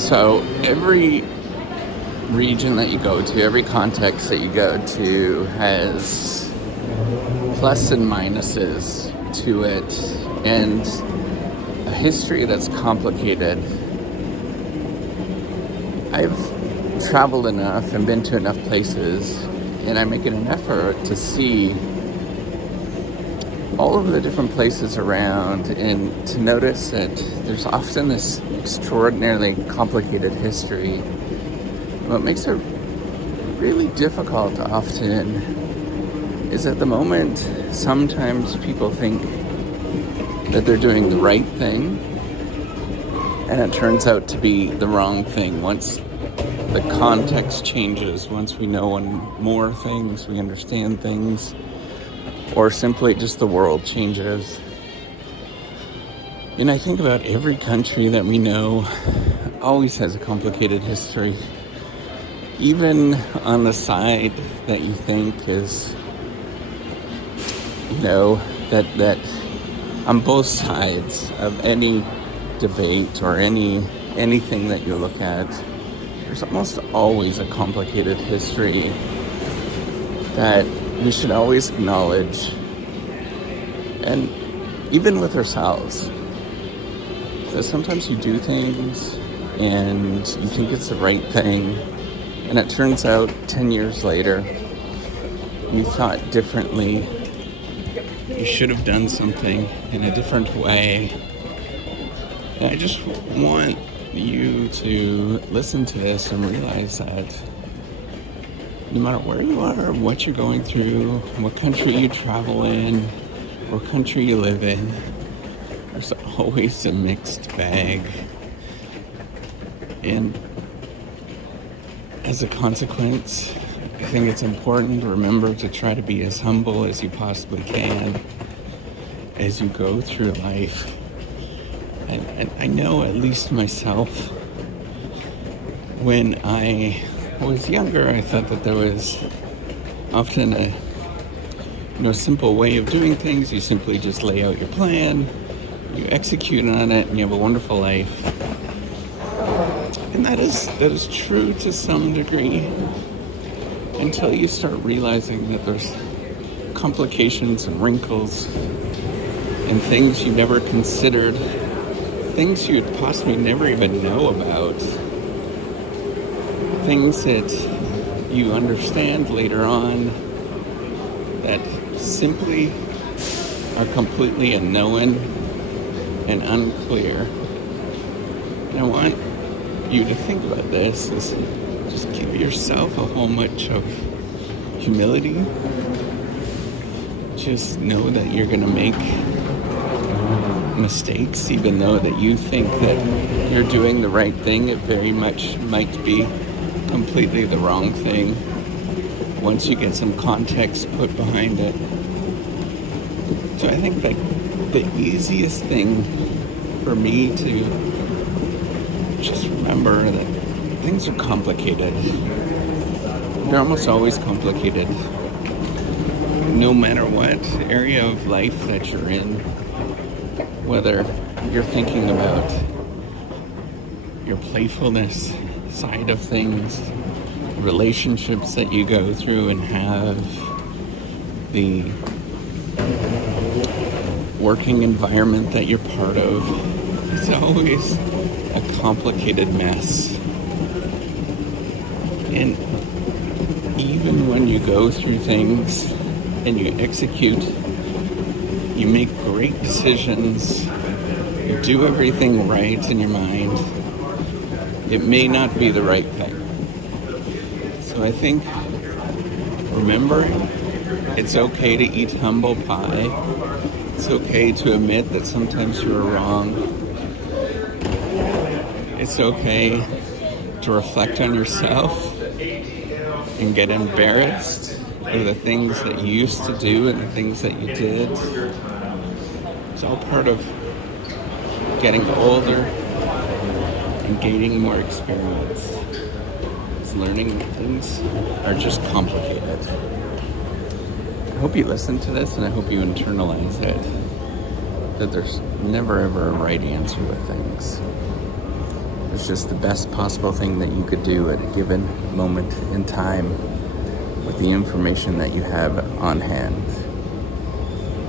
So every region that you go to, every context that you go to has plus and minuses to it, and a history that's complicated. I've traveled enough and been to enough places, and I make it an effort to see all of the different places around and to notice that there's often this extraordinarily complicated history. What makes it really difficult often is at the moment, sometimes people think that they're doing the right thing, and it turns out to be the wrong thing. Once the context changes, once we know more things, we understand things, or simply just the world changes. And I think about every country that we know always has a complicated history. Even on the side that you think is, that on both sides of any debate or anything that you look at, there's almost always a complicated history that we should always acknowledge, and even with ourselves. So sometimes you do things and you think it's the right thing, and it turns out 10 years later you thought differently. You should have done something in a different way. And I just want you to listen to this and realize that no matter where you are, what you're going through, what country you travel in, what country you live in, there's always a mixed bag. And as a consequence, I think it's important to remember to try to be as humble as you possibly can as you go through life. And I know, at least myself, when I was younger, I thought that there was often a simple way of doing things. You simply just lay out your plan, you execute on it, and you have a wonderful life. And that is true to some degree, until you start realizing that there's complications and wrinkles and things you never considered, things you'd possibly never even know about, things that you understand later on that simply are completely unknown and unclear. And I want you to think about this is just give yourself a whole bunch of humility. Just know that you're going to make mistakes, even though that you think that you're doing the right thing. It very much might be completely the wrong thing once you get some context put behind it. So I think that the easiest thing for me to just remember that things are complicated. They're almost always complicated. No matter what area of life that you're in, whether you're thinking about your playfulness side of things, relationships that you go through and have, the working environment that you're part of, it's always a complicated mess. And even when you go through things and you execute, you make great decisions, you do everything right in your mind, it may not be the right thing. So I think, remember, it's okay to eat humble pie. It's okay to admit that sometimes you were wrong. It's okay to reflect on yourself and get embarrassed of the things that you used to do and the things that you did. It's all part of getting older and gaining more experience. It's learning that things are just complicated. I hope you listen to this, and I hope you internalize it, that there's never ever a right answer with things. is just the best possible thing that you could do at a given moment in time with the information that you have on hand.